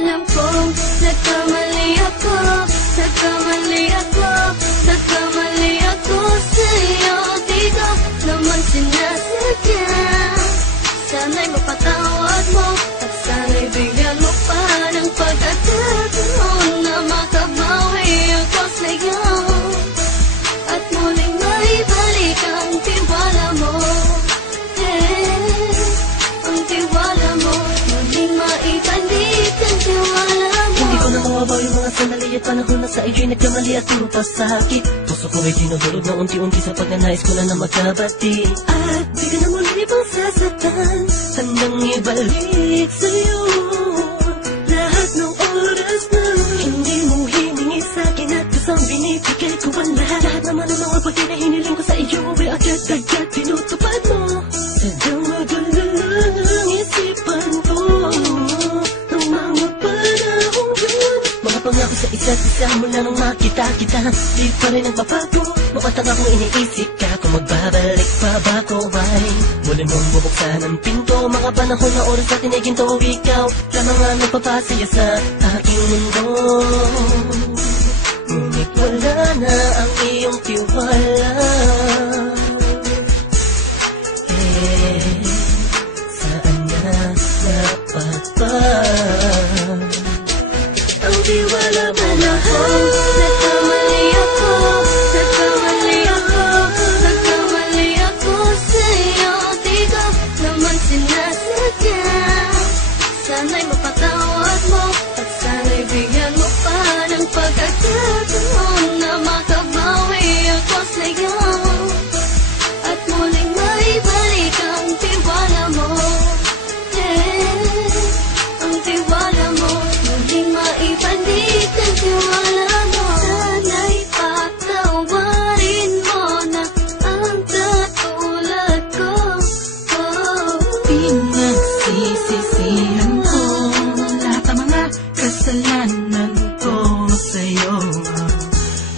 Alam kong nagkamali ako, nagkamali ako, nagkamali ako sa'yo. Di ko naman sinasadya. Sana'y mapatawad mo at sana'y bigyan mo pa ng pagkakataon na makabawi ako sa'yo at muling maibalik ang tiwala mo. Ang tiwala mo, muling maibalik ang tiwala mo. Hindi ko na mawabaw yung mga sandali at panahon na sa iyo'y nagkamali at puro pasakit. Puso ko ay dinudulog na unti-unti sa pagnanais ko na magkabati. At di ka na muli pang sasaktan, handang ibalik sa'yo lahat ng oras na hindi mo hiningi sa'kin at kusang binibigay ko ang lahat. Lahat naman ng mga pagkain na hiniling ko sa iyo ay agad-agad tinutupad mo. Sadyang magulo ang isipan ko ng mga panahon yun. Mga pangako sa isa't isa mula nung makita kita, di pa rin nagbabago. Mapatang akong iniisip ka kung magbabalik pa ba ko ay muli mong bubuksan ang pinto. Mga panahon na oras natin ay ginto, ikaw lamang ang nagpapasaya sa aking mundo. Ngunit wala na ang iyong tiwala. Saan na napapa ang tiwala mo na Nagkamali ako, nagkamali ako, nagkamali ako sa'yo. Di ko naman sinasadya. Sana'y mapatawad mo at sana'y bigyan mo pa ng pagkakataon na makabawi ako sa'yo at muling maibalik ang tiwala mo. Ang tiwala mo, muling maibalik ang tiwala mo. Sana'y patawarin mo na ang katulad ko. Pinagsisisihan ko lahat ng mga kasalanan ko sa'yo.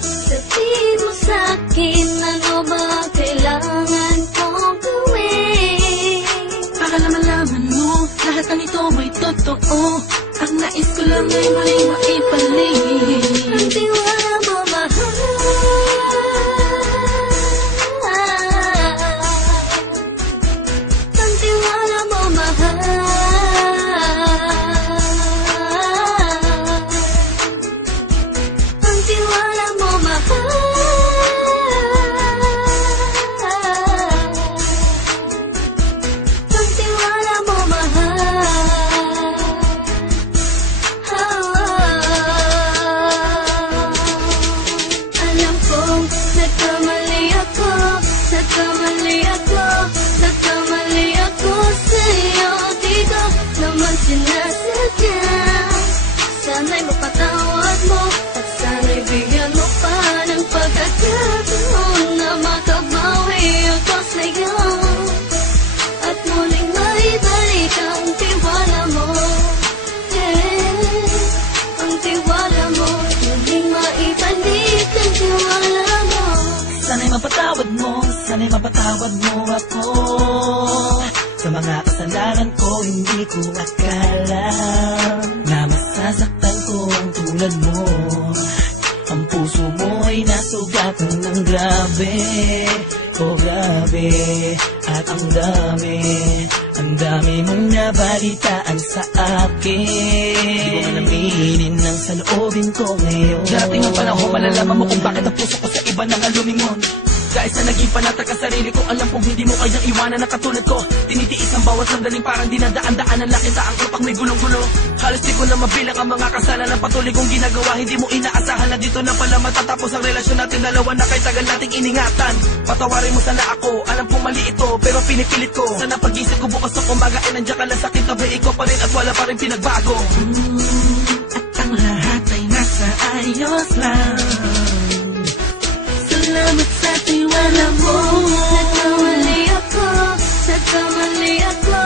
Sabihin mo sa'kin ano ba kailangan kong gawin Para malaman mo lahat ng ito ay totoo. Ang nais ko lang ay muling maibalik ang tiwala mo, mahal. Ang tiwala mo, mahal. Ang tiwala mo, mahal. Ang tiwala mo, mahal. Alam kong nagkamali ako, nagkamali ako, nagkamali ako sa'yo. Di ko naman sinasadya. Sana'y mapatawad mo at sana'y bigyan mo pa ng pagkakataon na makabawi ako sa'yo at muling maibalik ang tiwala mo. Ang tiwala mo, muling maibalik ang tiwala mo. sana'y mapatawad mo, sana'y mapatawad mo ako sa mga kasalanan ko. Hindi ko akala na masasaktan ko ang tulad mo. Ang puso mo ay nasugatan ng grabe, oh grabe. At ang dami mong nabalitaan sa akin. Di ko man aminin ang saloobin ko ngayon. Darating ang panahon, malalaman mo kung bakit ang puso ko sa iba nang alumingon. Dahil sa naging panatag ka sarili ko, alam kong hindi mo kayang iwanan na katulad ko. Tinitiis ang bawat sandaling parang dinadaan-daan ang lakit sa ang upang may gulong-gulo. Halos di ko na mabilang ang mga kasalanan patuloy kong ginagawa. Hindi mo inaasahan na dito na pala matatapos ang relasyon natin dalawa na kay tagal nating iningatan. Patawarin mo sana ako, alam kong mali ito pero pinipilit ko. Sana pag-isip ko bukas ng umaga ay nandiyan ka lang sa akin, tabi ko pa rin at wala pa rin pinagbago. At ang lahat ay nasa ayos lang. Salamat sa tiwala mo. Nagkamali ako, nagkamali ako,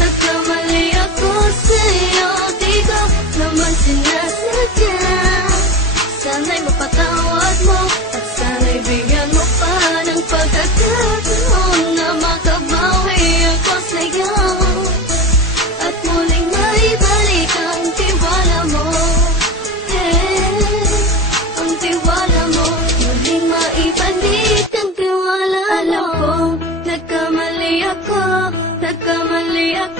nagkamali ako sa'yo. Di ko naman sinasadya. Sana'y mapatawad mo at sana'y bigyan mo pa ng pagkakataon na makabawi ako sa'yo at muling maibalik ang tiwala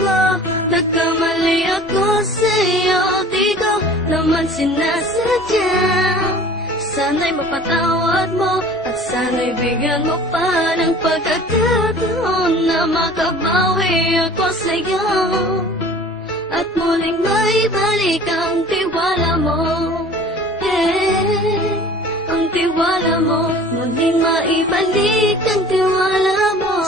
ko, nagkamali ako sa'yo. Di ko naman sinasadya. Sana'y mapatawad mo at sana'y bigyan mo pa ng pagkakataon na makabawi ako sa'yo at muling maibalik ang tiwala mo. Ang tiwala mo, muling maibalik ang tiwala mo.